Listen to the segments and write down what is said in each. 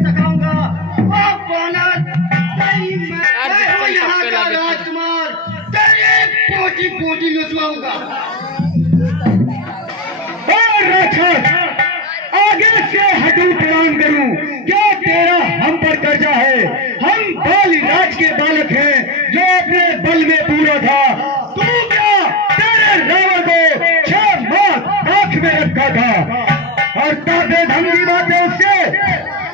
चखाऊंगा। वो बानर तेरी मैं यहाँ का राजकुमार तेरे पोटी पोटी नचवाऊंगा। आगे से हटू प्रणाम करूं, क्या तेरा हम पर कर्जा है? हम बाल राज के बालक हैं जो अपने बल में पूरा था। तू क्या तेरे रावण को 6 माह आंख में रखा था और ताते धमकी बातें उससे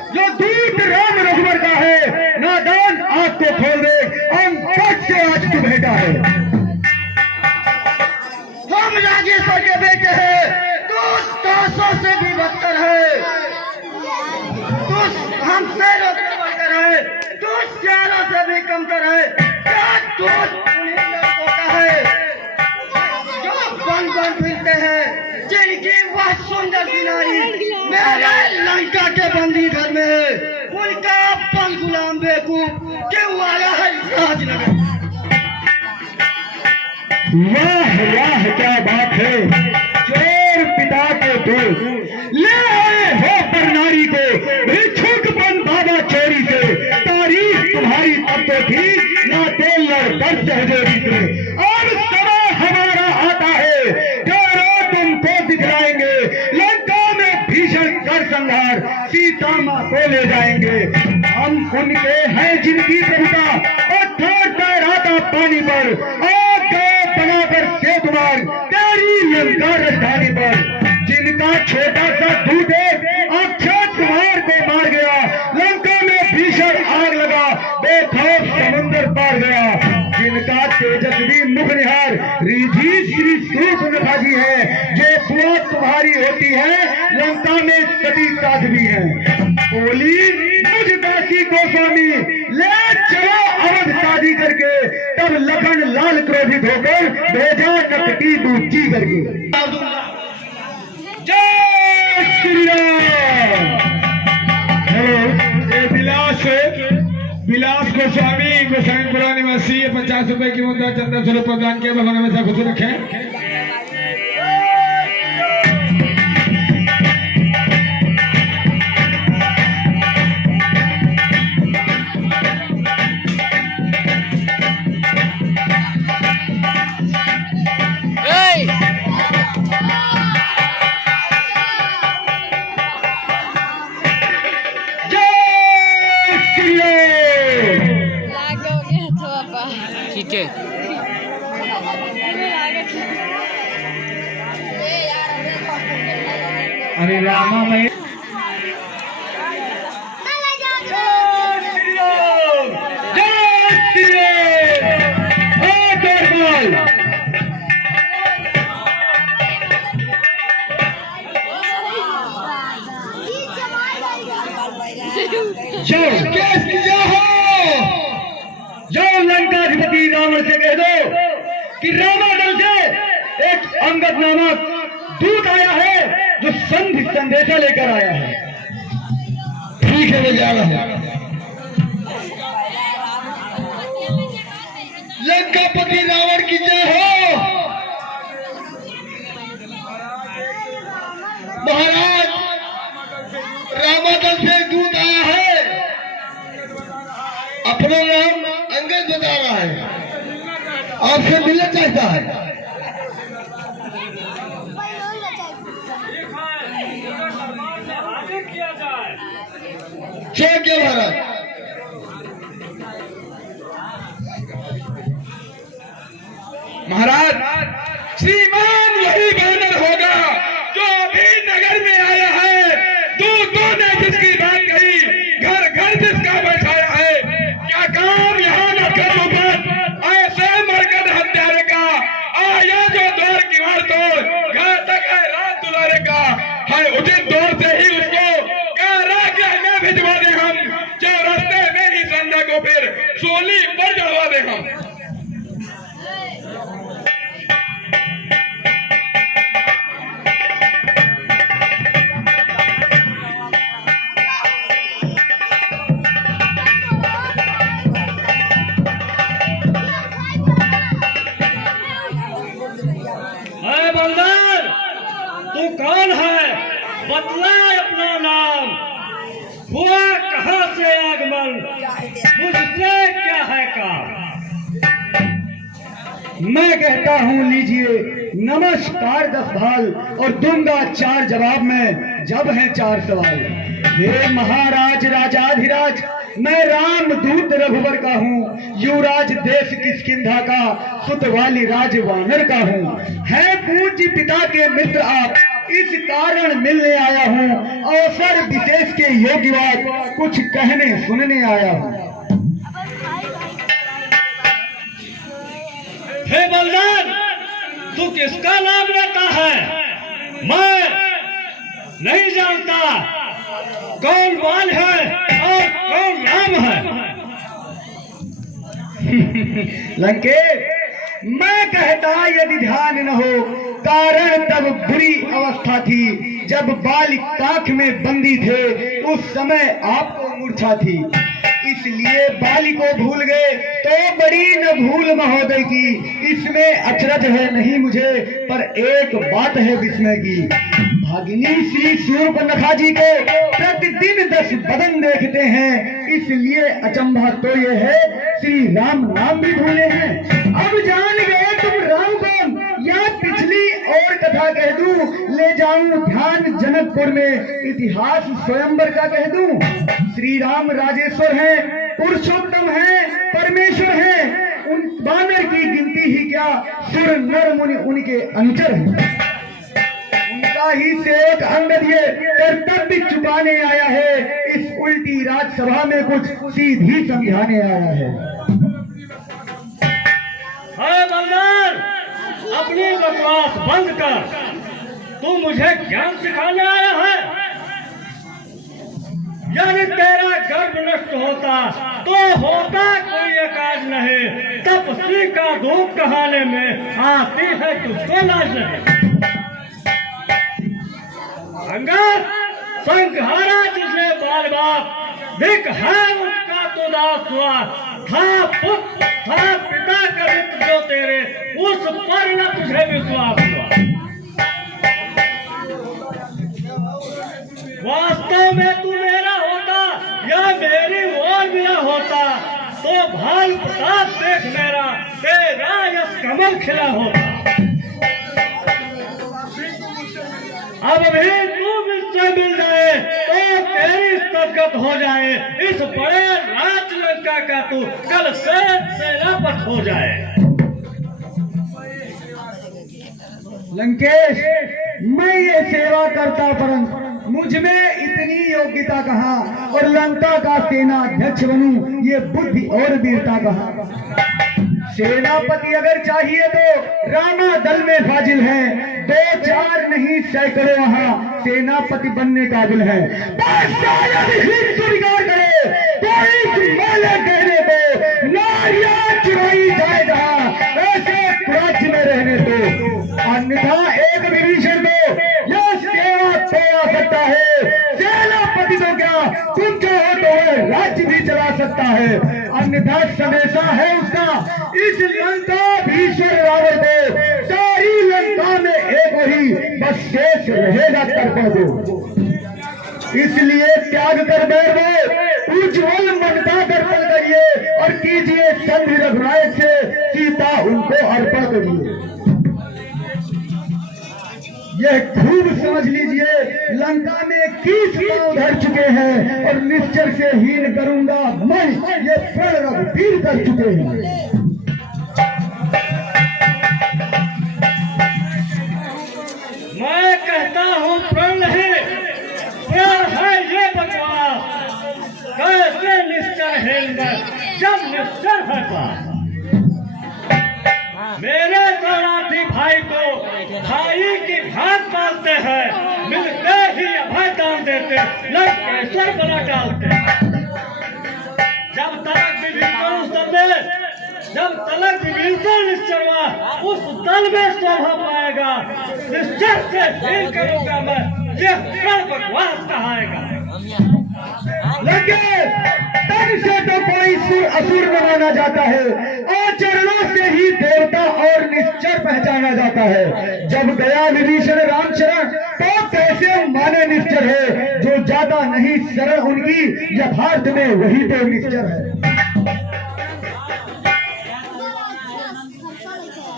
जो दूत राम रघुवर का है। नादान आंख को खोल दे, अंकट से आज तू बेटा है। हम राजेश्वर के बेटे हैं, तू 300 से भी बदतर है। तू हमसे बढ़कर है, तू चारों से भी कमतर है। क्या तू उन्हीं लड़कों का है जो बन बन फिरते हैं, जिनकी वह सुंदर सी नारी मेरे लंका के बंदी घर में है। उनका अपन गुलाम बेवकूफ क्यों आया है राजनगर? वाह वाह क्या बात है, चोर पिता के दूध ले आए हो पर नारी को, भिक्षुक बन बाबा चोरी से। तारीफ तुम्हारी तब तो थी ना तेल न दर सहजोरी से। अब समय हमारा आता है, तेरा तुमको दिखलाएंगे। लंका में भीषण कर संहार, सीता माँ को ले जाएंगे। हम उनके हैं जिनकी प्रभुता पत्थर तैराता पानी पर, बनाकर से कुमार तेरी लंका राजधानी पर। जिनका छोटा सा दूध अक्षय कुमार को मार गया, लंका में भीषण आग लगा, बेखौफ समुद्र पार गया। जिनका तेजस्वी मुख निहार रिधि श्री सूर्यनखा जी है, जो बुआ तुम्हारी होती है लंका में सती साध्वी है। बोली मुझ दासी गोस्वामी ले चलो अवध शादी करके, तब लखन लाल क्रोधित होकर भेजा नकटी दूची करके। जय श्री राम। ये विलास गोस्वामी गोसाईपुरा निवासी 50 रुपए की मुद्रा चंदा स्वरूप प्रदान किया। भगवान हमेशा खुश रखें। ठीक है। अरे रामा में जाओ लंकाधिपति रावण से कह दो कि रामादल से एक अंगद नामक दूत आया है जो संधि संदेशा लेकर आया है। ठीक है, मैं जा रहा हूं। लंकापति रावण की जय हो। महाराज रामादल से दूत आया है, अपना नाम अंगद बता रहा है, आपसे मिलना चाहता है। क्या क्या महाराज? महाराज श्रीमान वही बानर होगा जो अभी नगर में आया है। दूतों ने जिसकी बात कही, घर घर जिसका बैठाया है। क्या काम यहाँ न करो मत, ऐसे मरकत हत्यारे का आया जो द्वार की वार तोड़, घातक है रात दुलारे का है। उचित दौर से ही उसको कारागृह में भिजवा दे हम, जो रास्ते में ही संध्या को फिर सोली पर चढ़वा दे हम। तू कौन है? बतला अपना नाम। हुआ रावण, मुझसे क्या है काम? मैं कहता हूँ लीजिए नमस्कार 10 भाल और दूंगा 4 जवाब में, जब हैं 4 सवाल। हे महाराज राजाधिराज, मैं रामदूत रघुवर का हूँ, युवराज देश किष्किंधा का, सुतवाली राज वानर का हूँ। है पूज्य पिता के मित्र आप, इस कारण मिलने आया हूँ, अवसर विशेष के योग्य बात कुछ कहने सुनने आया हूँ। हे बलदान, तू किसका नाम लेता है? मैं नहीं जानता कौन बाल है और कौन राम है। लंकेश, मैं कहता यदि ध्यान न हो, कारण तब बुरी अवस्था थी जब बालिक काख में बंदी थे, उस समय आपको मूर्छा थी, इसलिए बाली को भूल गए तो बड़ी न भूल महोदय की। इसमें अचरज है नहीं मुझे, पर एक बात है विस्मय की। भागिनी श्री सूर्पनखा जी को प्रतिदिन 10 बदन देखते हैं, इसलिए अचंभा तो ये है श्री राम नाम भी भूले हैं। अब जान गए तुम राम कौन, या पिछली और कथा कह दूं, ले जाऊं ध्यान जनकपुर में, इतिहास स्वयंवर का कह दूं। श्री राम राजेश्वर हैं, पुरुषोत्तम हैं, परमेश्वर हैं, उन वानर की गिनती ही क्या, सुर नर मुनि उनके अनुचर हैं। उनका ही सेवक अंगद ये कर्तव्य चुकाने आया है, इस उल्टी राजसभा में कुछ सीधी समझाने आया है। बलदान, अपनी बकवास बंद कर, तू मुझे ज्ञान सिखाने आया है? यदि तेरा गर्भ नष्ट होता तो होता कोई काज नहीं, तपस्वी का दूध कहाने में आती है तुझको लाज नहीं। अंगद, संघारा जिसे बाल बाप, धिक है उसका तो दास हुआ, था पुत्र था पिता का मित्र जो तेरे, उस पर न तुझे विश्वास हुआ। वास्तव में तू मेरा होता या मेरी और मेरा होता, तो भाल प्रताप देख मेरा तेरा यश कमल खिला होता। अब भी तू मुझसे मिल जाए तो तेरी सदगत हो जाए, इस बड़े राज लंका का तू कल से सेनापति हो जाए। लंकेश, मैं ये सेवा करता परंतु मुझ में इतनी योग्यता कहाँ, और लंका का सेना अध्यक्ष बनूं ये बुद्धि और वीरता कहाँ। सेनापति अगर चाहिए तो राणा दल में फाजिल है, 2-4 नहीं सैकड़ों वहाँ सेनापति बनने काबिल है। स्वीकार करे तो इस मेले कहने को नारियां चुराई जाए जहाँ, ऐसे राज्य में रहने दो, अन्यथा एक विभीषण को यह सेवा तो आ सकता है, सेनापति तो क्या तुम चाहो तो राज्य भी चला सकता है, अन्यथा संदेशा है उसका इस लंका भीषण रावण को, सारी लंका में एक वही बस शेष रहेगा तर्पण को। इसलिए त्याग कर बैठो, उज्ज्वल मनता दर्पण करिए और कीजिए संधि रघुनायक से सीता उनको अर्पण करिए। यह खूब समझ लीजिए, लंका में 21 पांव धर चुके हैं और निश्चर से हीन करूंगा मैं, ये प्रण रघुवीर कर चुके हैं। मैं कहता हूँ प्रण नहीं, प्रण है ये बकवास, कैसे निश्चर है जब निश्चर है पास। मेरे शरणार्थी भाई को भाई की घात पालते हैं, मिलते ही अभय दान देते, लंकेश्वर बना डालते। जब तलक विभीषण निश्चरवा उस दल में शोभा पाएगा, निश्चर से हीन करूंगा मैं, यह बकवास कहाएगा। लेकिन तन से तो कोई असुर न माना जाता है, आचरणों से ही देवता और निश्चर पहचाना जाता है। जब गया विभीषण रामचरण तो कैसे माने निश्चर है, जो ज्यादा नहीं शरण उनकी यथार्थ में वही तो निश्चर है।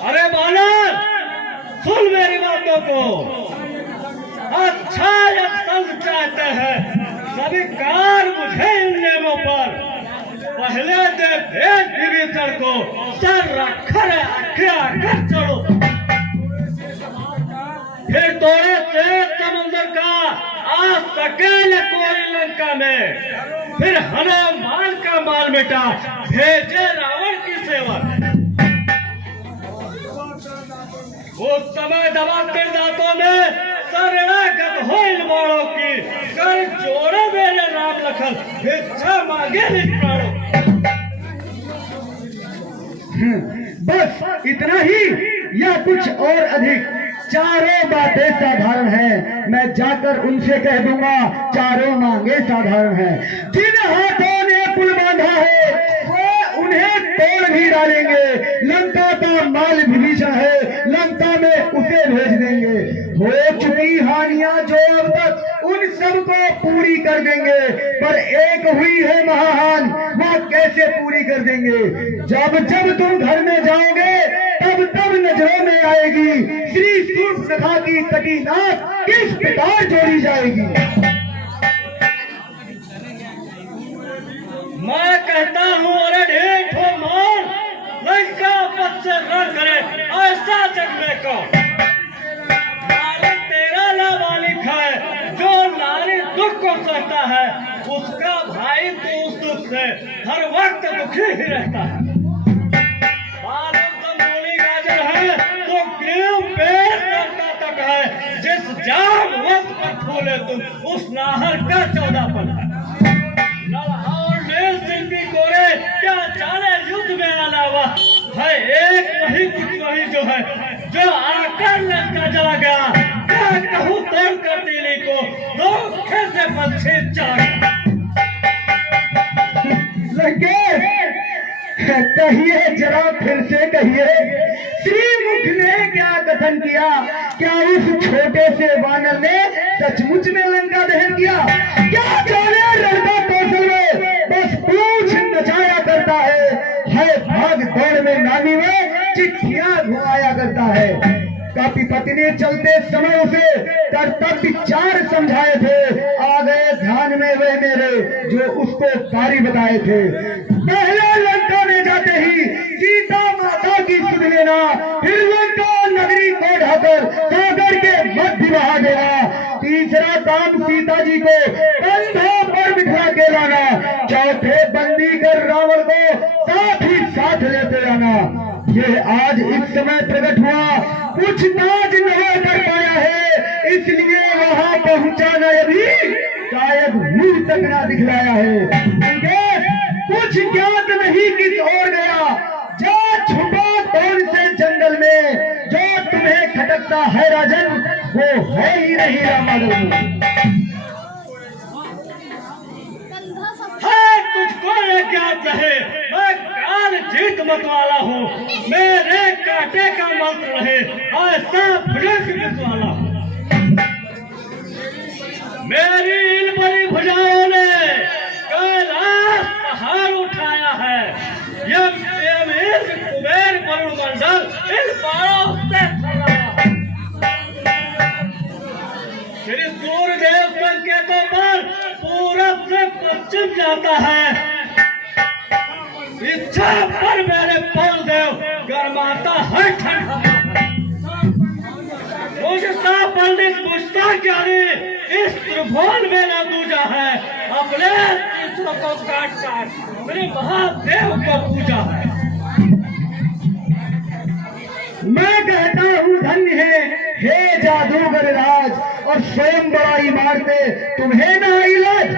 अरे बालक, सुन मेरी बातों को। अच्छा जब संग चाहते हैं सभी कार मुझे इन नियमों पर पहले दे भेद विभीषण को सर रखकर आज्ञा कर चलो, फिर तोड़े से समंदर का आ सके न कोई लंका में, फिर हनुमान का माल बेटा भेजे रावण की सेवा। उस समय दबाते दांतों में शरणागत हो इन बाणों की, कर जोड़े मेरे राम लखन भिक्षा मांगे निज प्राणों। बस इतना ही या कुछ और अधिक? चारों बातें साधारण हैं, मैं जाकर उनसे कह दूंगा चारों मांगे साधारण हैं। जिन हाथों ने पुल बांधा है वो उन्हें तोड़ भी डालेंगे, लंका का माल विभीषण है, लंका में उसे भेज देंगे। हो चुकी हानियां जो अब तक उन सबको पूरी कर देंगे, पर एक हुई है महाहान, वह कैसे पूरी कर देंगे? जब जब तुम घर में जाओगे तब तब नजरों में आएगी श्री सूर्पनखा की कटी नाक किस प्रकार जोड़ी जाएगी। मैं कहता हूँ अरे ढेठ हो मान, लंका पद से रण करे ऐसा जन्मे को। नारी तेरा लावा लिखा है, जो नारी दुख को सहता है उसका भाई तो उस दुख से हर वक्त दुखी ही रहता है। तो क्यों पेड़ करता तक है, जिस जाग वक्त पर फूले तुम उस नाहर का 14पन है। नलहार नील शिल्पी गोरे क्या जाने युद्ध में अलावा है, एक वही कुछ वही जो है जो आकर लंका चला गया। क्या कहूँ तोड़ कर दिली को धोखे से पंछी चार। कहिए जरा फिर से कहिए, श्रीमुख ने क्या कथन किया? क्या उस छोटे से वानर ने सचमुच में लंका दहन किया? क्या जाने लड़का कौशल में बस पूछ नचाया करता है भाग दौड़ में नामी में चिट्ठियां घुमाया करता है। कपिपति ने चलते समय उसे कर्तव्य 4 समझाए थे, आ गए ध्यान में वे मेरे जो उसको कार्य बताए थे। पहले लंका में जाते ही सीता माता की सुध लेना, फिर लंका नगरी को ढाकर सागर के मध्य बहा देना, तीसरा काम सीता जी को कंधों पर बिठा के लाना, चौथे बंदी कर रावण को साथ ही साथ लेते आना। ये आज इस समय प्रकट हुआ, कुछ ताज नहीं कर पाया है, इसलिए वहां पहुंचाना अभी शायद मुंह तक ना दिखलाया है। कुछ ज्ञात नहीं किस ओर गया, जा छुपा कौन से जंगल में, जो तुम्हें खटकता है राजन वो है ही नहीं रामाधन। तुझको ज्ञात रहे मैं काल जीत मत वाला हूँ, मेरे कांटे का मंत्र रहे ऐसा भृंग वाला हूँ। मेरी इन बड़ी भुजाओं ने कैलाश पहाड़ उठाया है, यम कुबेर वरुण मंडल इन पहाड़ों से श्री सूर्यदेव संकेतों पर पूरब से पश्चिम जाता है। इच्छा पर मेरे पल देव गरमाता है ठंडा। मुझसा पंडित मुझसा ज्ञानी इस त्रिभुवन में न दूजा है, अपने तीसरों को काट काट मेरे महादेव को पूजा है। मैं कहता हूँ धन्य है हे जादूगर राज, और स्वयं बड़ा इमारतें तुम्हें ना इलाज।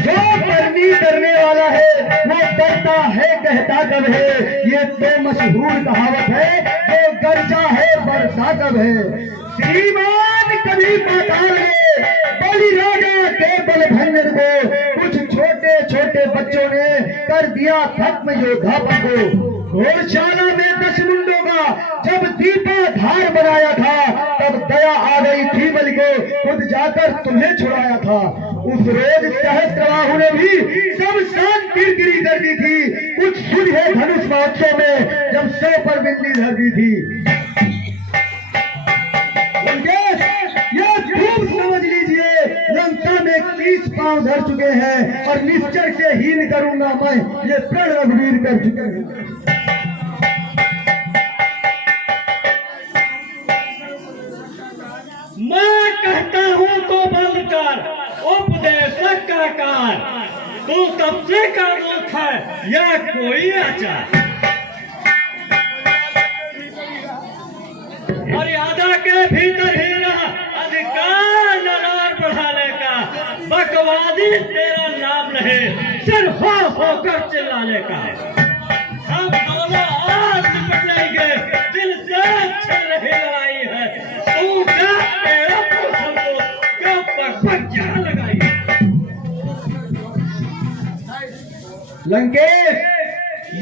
जो करनी करने वाला है वो करता है कहता कब है, ये तो मशहूर कहावत है, जो गर्जा है बरसा कब है। श्रीमान कभी पाताल में बलि राजा के बलभंजन को कुछ छोटे छोटे बच्चों ने कर दिया खत्म योद्धापन को। घोड़शाला में 10 मुंडों का जब दीपा धार बनाया था, तब दया आ गई थी बल्कि खुद जाकर तुम्हें छुड़ाया था। उस रोज सहस्त्रबाहु ने भी सब शांति गिरी कर दी थी, कुछ सुलहे धनुष महोत्सव में जब 100 पर बिंदी धर दी थी। ये खूब समझ लीजिए, लंका में 30 पांव धर चुके हैं और निश्चर से हीन करूंगा मैं, ये प्रण रघुवीर कर चुके हैं। मैं कहता हूँ तो बंद कर, उपदेशक का कार, तू तब से का मूर्ख है या कोई आचार। मर्यादा के भीतर ही रहा अधिकार नरार बढ़ाने का, बकवादी तेरा नाम नहीं, सिर्फ होकर चिल्लाने का। हम दोनों आज निपट लेंगे, दिल से चल रही लड़ाई है, तू क्या तेरा पुरुष को क्यों पर क्या लगाई। लंकेश,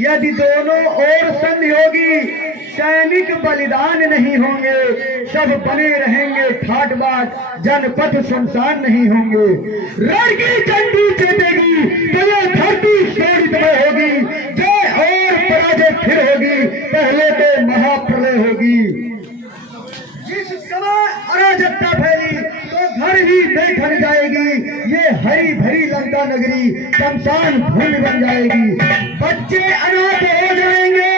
यदि दोनों ओर संधि होगी, सैनिक बलिदान नहीं होंगे, सब बने रहेंगे ठाट बाट, जनपद सुनसान नहीं होंगे। रण की चंडी चेतेगी तो ये धरती शोरितमय होगी, जय और पराजय फिर होगी, पहले तो महाप्रलय होगी। जिस समय अराजकता फैली तो घर ही बैठन जाएगी, ये हरी भरी लंका नगरी शमशान भूमि बन जाएगी। बच्चे अनाथ हो जाएंगे,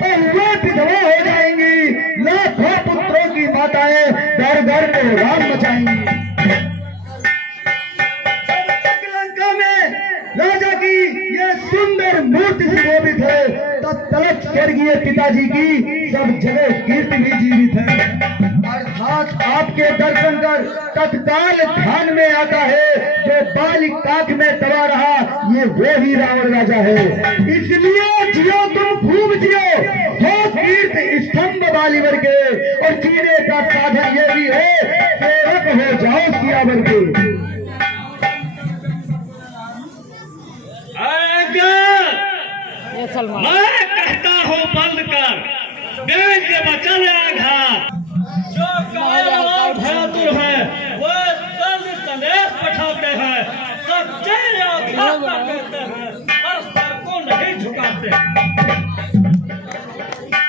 बहुएं विधवा हो जाएंगी, लाखों पुत्रों की माताएं घर घर में राम मचाएंगी। लंका में राजा की ये सुंदर मूर्ति सुशोभित है, तत्तलक स्वर्गीय पिताजी की सब जगह कीर्ति भी जीवित है। अर्थात आपके दर्शन कर तत्काल ध्यान में आता है, जो बालिक काक में दबा रहा, ये वो ही रावण राजा है। इसलिए जियो तुम खूब जियो, हो कीर्त स्तंभ बालीवर के, और जीने का साधन ये भी है, सेवक हो जाओ सियावर के। मैं कहता हूँ बंद कर, देश के बचल आघात, जो बहादुर है वो संदेश पठाते हैं, सच्चे योद्धा कहते हैं और सर को नहीं झुकाते।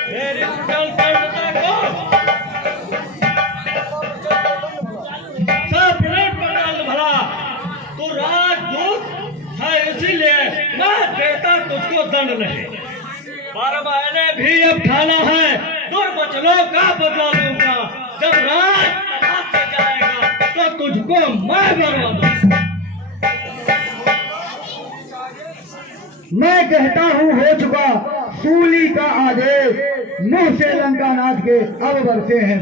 मेरी जलकंडता को सब मिनट पर डाल भला, तू राजदूत है इसीलिए मैं देता तुझको दंड नहीं, पर मैंने भी अब ठाना है दुर्वचनों का बदला लूंगा। जब राज से जाएगा तो तुझको मैं बरवा दूंगा। मैं कहता हूँ हो चुका सूली का आदेश, मुंह से लंकानाथ के अब बरसे हैं।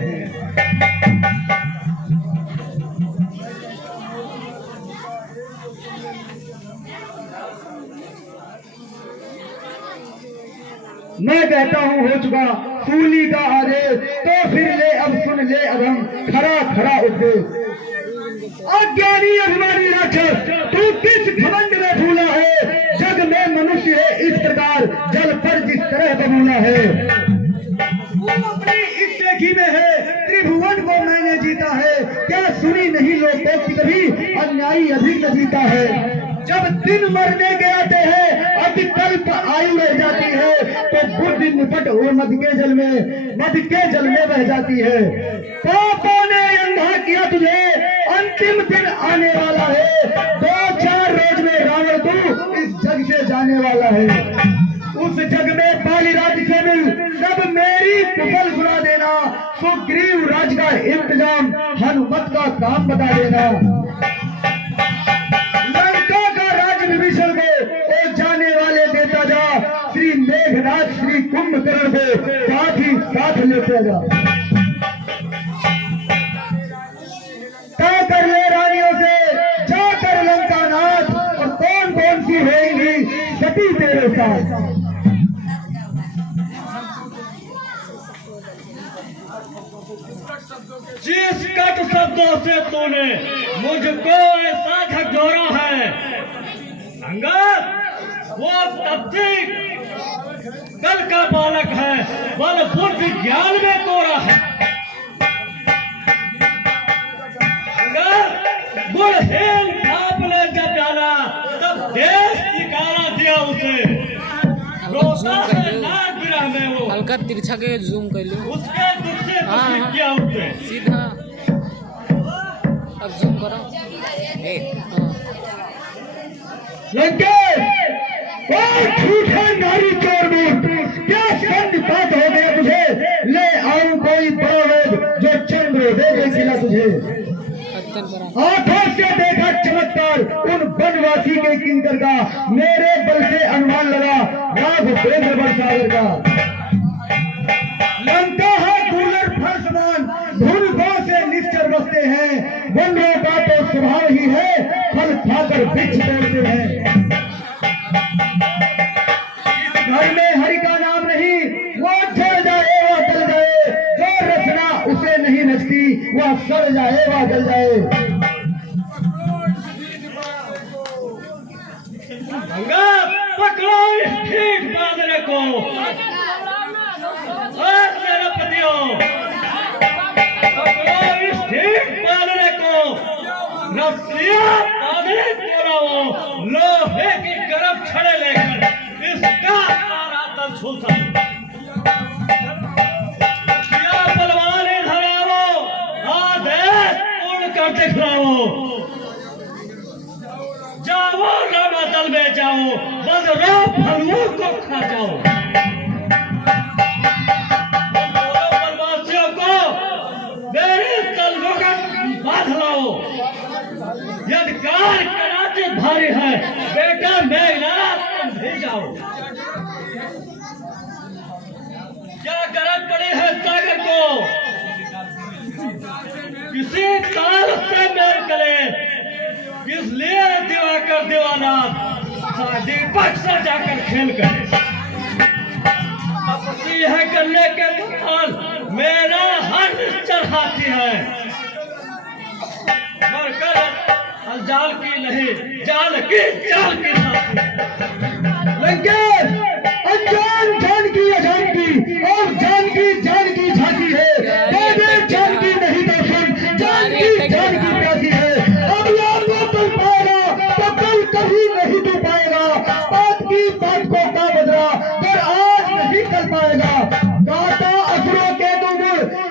मैं कहता हूँ हो चुका सूली का आदेश, तो फिर ले अब सुन ले अब हम खरा खरा उपदेश। अज्ञानी अभिमानी राक्षस, तू किस घमंड में फूला है, जग में मनुष्य है इस प्रकार जल पर जिस तरह बबूला है। वो अपनी इस देखी में है, त्रिभुवन को मैंने जीता है, क्या सुनी नहीं लोगों की कभी, अन्यायी अधिक जीता है। जब दिन मरने के आते हैं, अतिकल्प आयु रह जाती है, तो बुद्धि निपट हो मद के जल में बह जाती है। पापों ने अंधा किया तुझे, अंतिम दिन आने वाला है, 2-4 रोज में रावण तू इस जग से जाने वाला है। उस जग में बाली राज्य से मिल सब मेरी कुशल सुना देना, सुग्रीव राज का इंतजाम हनुमत का काम बता देना। विभीषण को जाने वाले देता जा, श्री मेघनाथ श्री कुंभकर्ण को साथ ही साथ लेते जा। क्या कर ले रानियों से जाकर लंकानाथ, और कौन कौन सी होंगी सती तेरे साथ। जिस कट शब्दों से तूने मुझको ऐसा झकझोरा है, अंगद वो तब्दी कल का बालक है, बल बुद्धि ज्ञान में तोरा है। गुड़ हेल आप ले जब डाला तब देश निकाला दिया उसे, रोका से लाख विरह में वो हल्का तिरछा के जूम कर लो, उसके दुख से दुखी किया उसे। सीधा अब जूम करो। लंकेश, ओ झूठे नारी चोर मूर्ख, क्या संग पात हो गया तुझे? ले आऊं कोई बड़ा लोग जो चंद्रोदय में खिला तुझे। आंखों से देखा चमत्कार उन वनवासी के किंकर का, मेरे बल से अनुमान लगा राघवेंद्र बरसागर का। लंका है कूलर फर्शमान, धुनकों से निश्चर बसते हैं, वनों का तो स्वभाव ही है, फल खाकर वृक्ष तोड़ते हैं। इस घर में हरि का नाम नहीं, वो जल जाए वह जल जाए, जो रचना उसे नहीं नचती वह सड़ जाए वह जल जाए। पकड़ो इस ठीक बांधने को, मेरे पतियों, पकड़ो इस ठीक बांधने को, रस्सियां बांधने को लाओ, लोहे की गर्म छड़े लेकर इसका धरातल छूता। बलवान इधर आओ, आदेश पूर्ण कर दिखलाओ। जाओ रणदल में जाओ, बजरा फलुओं को खा जाओ। बलवासियों को मेरे तलवों का बांध लाओ। यदकार कराचे भारी है, बेटा मेघनाथ तुम भी जाओ। क्या गरज पड़ी है सागर को, किसी ताल से मेरे गले, इसलिए दिवाकर दीवाना दीपक से जाकर खेल करे। अपनी है करने के दौरान मेरा हर चढ़ाती है, मरकर जाल की नहीं जाल की साथी। लंकेश अनजान जान की अजान की और जान की झांकी है, जान की नहीं तो सुन, जान की प्यासी है। अब यार वो कल पाएगा तो कल कभी नहीं तू पाएगा, बात की बात को का बदला पर आज नहीं कर पाएगा। गाता असुरों के तुम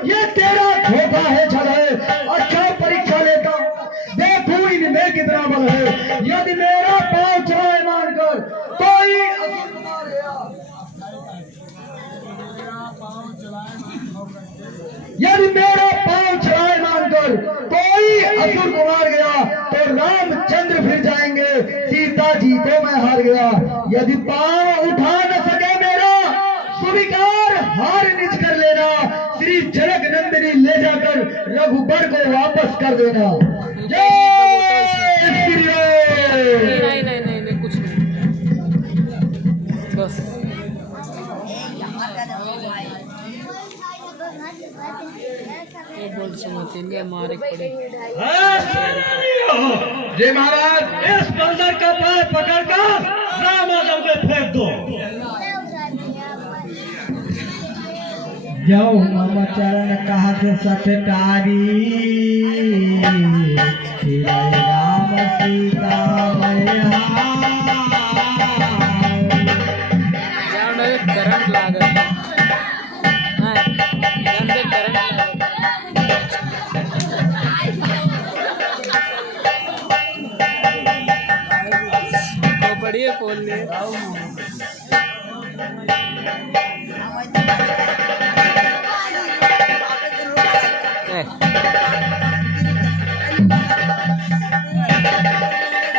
ये तेरा धोखा है छल है, अच्छा परीक्षा लेता देखूं इनमें कितना बल है। यदि मेरा पांव चलाए मानकर कोई यदि मेरा पांव चलाए मानकर कोई असुर को मार गया तो रामचंद्र फिर जाएंगे, सीता जी को मैं हार गया। यदि पांव उठा न सके मेरा स्वीकार हार निज कर लेना, श्री जनक नंदिनी ले जाकर रघुबर को वापस कर देना। जय श्री राम। नहीं कुछ नहीं, बस ये बोल समझेंगे हमारे पड़े। जय महाराज, इस बंदर का पैर पकड़कर राम आजम में फेंक दो। जाओ मामा चरण कहा से सटकारी, राम सीता करंट लागत बढ़िया बोल ले।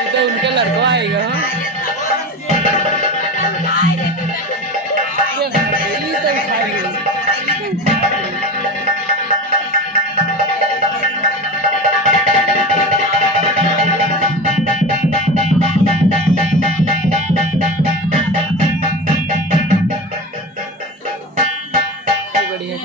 तो उनके लड़का आएगा। बढ़िया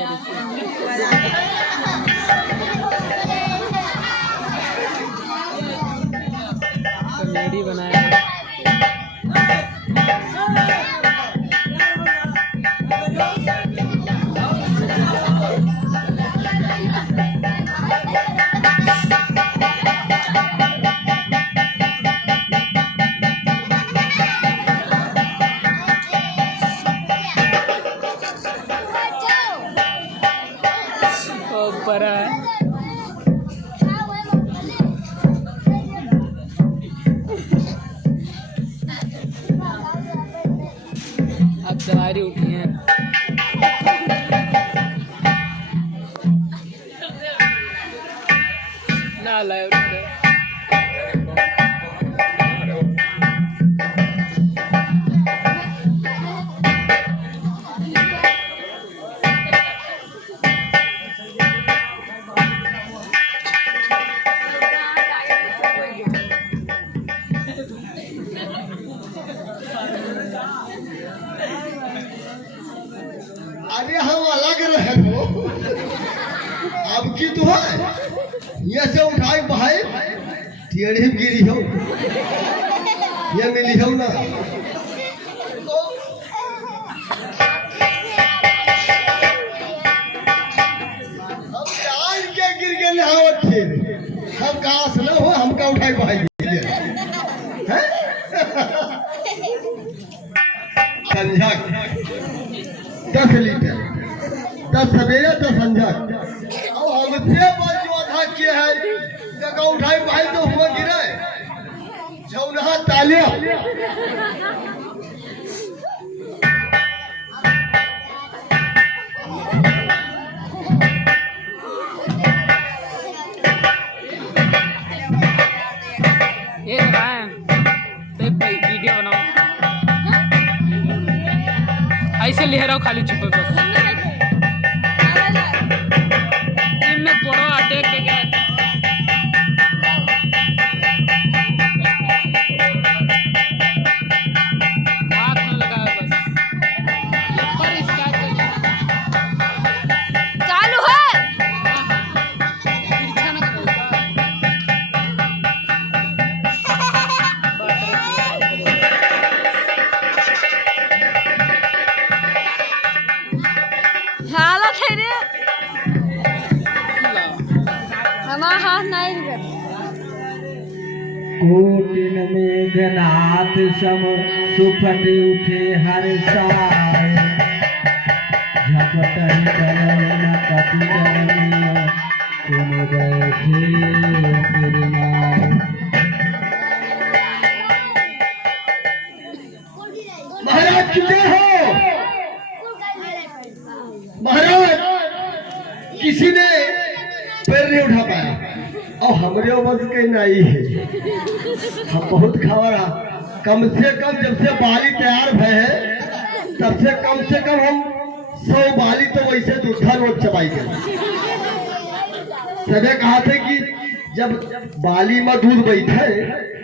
सवारी उठी है। ना लाए अरे हम अलग रहे हो अब की तो है ये से उठाई भाई टेढ़ी गिरी हो ये मिली हो ना हम आज के गिर के नहावत थे हम कहाँ से न हो हमका उठाई भाई हैं संझा 10 लीटर 10 सवेरे 10 संझा और हमसे बात जो आधा किया है जगह उठाई भाई तो हुआ गिरे जौनहा तालिया ये लगाए तो वीडियो बनाओ ऐसे ले रहा हूँ खाली चुप बस इनमें कोड़ो अटैक के गए हाथ में लगा बस ऊपर इसका चालू है तिरछा ना करो हालत है रे हमारा हाथ नहीं कर कोटिन मेघनाथ सम सुपट उठे हर साय झपट न कपि करनियो तुम बैठे गिरनाय। महाराज कितने हो महाराज किसी ने पैर नहीं उठा पाया और हमरे बस के नहीं है हम बहुत खबर कम से कम जब से बाली तैयार भय है तब से कम हम 100 बाली तो वैसे दूसरा रोज चबाई के सबे कहा थे कि जब बाली में दूध बैठे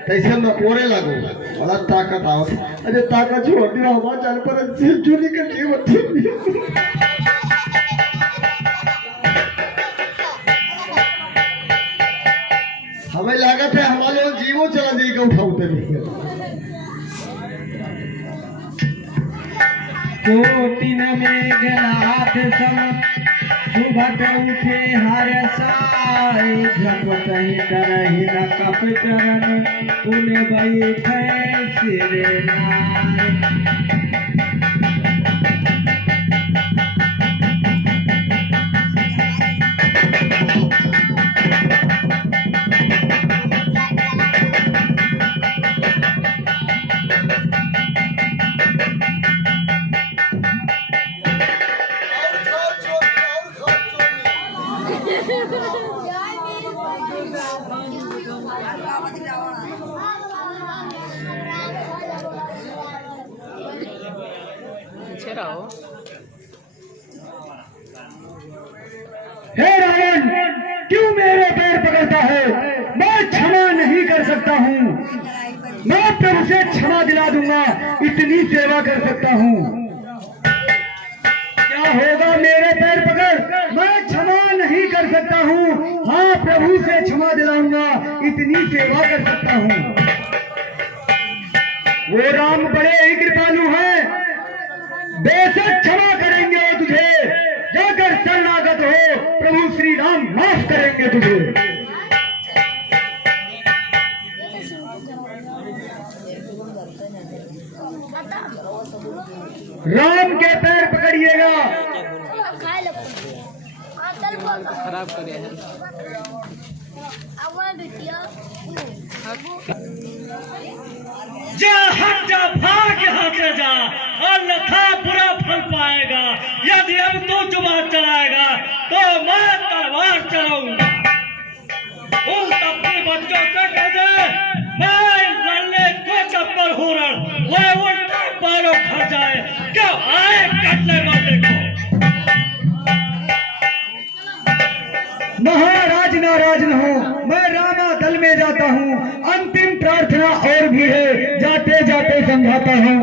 तैसे मकोरे लगो बड़ा ताकत आओ अरे ताकत जो होती है हमारे चाल पर चूली के लिए होती हमें लागत है हमारे लोग जीवो चला देगा उठाते नहीं कोटिन मेघनाथ सम सुभट उठे हर साय झपट करहि न कपि करन तुम बैठे सिर नाय। पीछे रहो हे रावण क्यों मेरे पैर पकड़ता है? मैं क्षमा नहीं कर सकता हूँ। मैं प्रभु से क्षमा दिला दूंगा, इतनी सेवा कर सकता हूँ। क्या होगा मेरे पैर पकड़? मैं क्षमा नहीं कर सकता हूँ। हाँ प्रभु से क्षमा दिलाऊंगा, इतनी सेवा कर सकता हूँ। वो राम बड़े ही कृपालु हैं, बेशक क्षमा करेंगे तुझे। जाकर शरणागत हो, प्रभु श्री राम माफ करेंगे तुझे। राम के पैर पकड़िएगा। खराब करे हैं जा हट जा, भाग यहाँ से जा। और लथा फल पाएगा। यदि अब तू जुबान चलाएगा तो मैं तलवार चलाऊंगा। उन अपने बच्चों से कह दे मैं लड़ने को टप्पर हुरण वह उल्टा पारो खा जाए क्यों आए कटने वाले को। महाराज नाराज न हो, मैं रामा दल में जाता हूँ। अंतिम प्रार्थना और भी है, जाते जाते समझाता हूँ।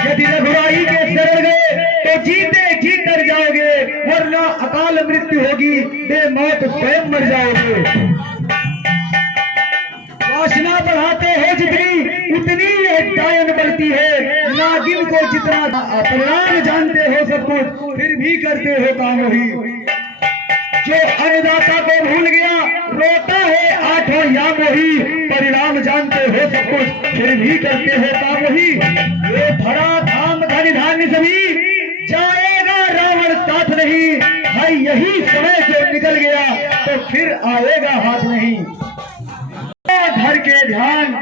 यदि रघुराई के शरण गए तो जीते जी कर जाओगे, वरना अकाल मृत्यु होगी, बेमौत स्वयं मर जाओगे। वासना बढ़ाते हो जितनी उतनी यह डायन बढ़ती है। नागिन को जितना परिणाम जानते हो सब कुछ, फिर भी करते हो काम वही। जो अन्नदाता को भूल गया रोता है आठों याम वही। परिणाम जानते हो सब कुछ, फिर भी करते हो काम वही। ये धरा धाम धन धान्य सभी जाएगा रावण साथ नहीं। भाई यही समय जो निकल गया तो फिर आएगा हाथ नहीं। घर के ध्यान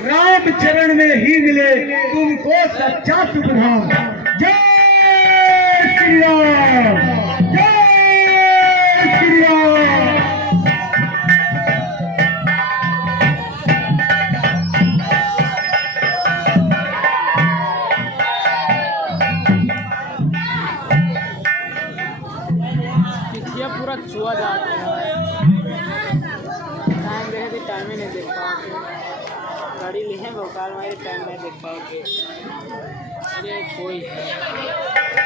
राम चरण में ही मिले तुमको सच्चा सुख धाम। जय श्री राम, जय श्री राम। चिट्ठियाँ पूरा छुआ जाता है। टाइम रहे भी टाइम ही नहीं देख पाओगे। गाड़ी ले हैं भोपाल में टाइम नहीं देख पाओगे। अरे कोई